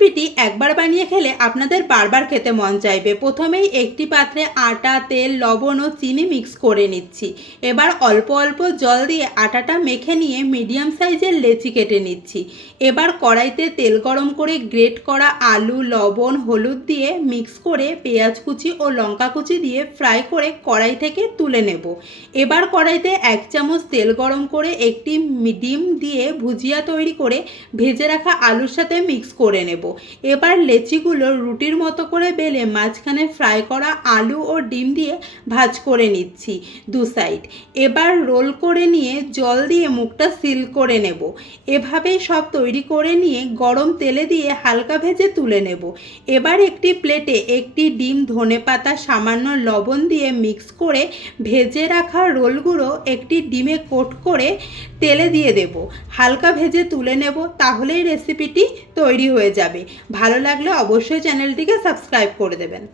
রেসিপিটি একবার বানিয়ে খেলে আপনাদের বারবার খেতে মন চাইবে। প্রথমেই একটি পাত্রে আটা, তেল, লবণ ও চিনি মিক্স করে নিচ্ছি। এবার অল্প অল্প জল দিয়ে আটাটা মেখে নিয়ে মিডিয়াম সাইজের লেচি কেটে নিচ্ছি। এবার কড়াইতে তেল গরম করে গ্রেট করা আলু, লবণ, হলুদ দিয়ে মিক্স করে পেঁয়াজ কুচি ও লঙ্কা কুচি দিয়ে ফ্রাই করে কড়াই থেকে তুলে নেব। এবার কড়াইতে 1 চামচ তেল গরম করে একটি ডিম দিয়ে ভুজিয়া তৈরি করে ভেজে রাখা আলুর সাথে মিক্স করে নেব। এবার লেচিগুলো রুটির মতো করে বেলে মাঝখানে ফ্রাই করা আলু ও ডিম দিয়ে ভাজ করে নিচ্ছি 2 সাইড। এবার রোল করে নিয়ে জল দিয়ে মুখটা সিল করে নেব। এভাবেই সব তৈরি করে নিয়ে গরম তেলে দিয়ে হালকা ভেজে তুলে নেব। এবার একটি প্লেটে একটি ডিম, ধনেপাতা, সামান্য লবণ দিয়ে মিক্স করে ভেজে রাখা রোলগুলো একটি ডিমে কোট করে তেলে দিয়ে দেব। হালকা ভেজে তুলে নেব, তাহলেই রেসিপিটি তৈরি হয়ে যাবে। ভালো লাগলে অবশ্যই চ্যানেলটিকে সাবস্ক্রাইব করে দেবেন।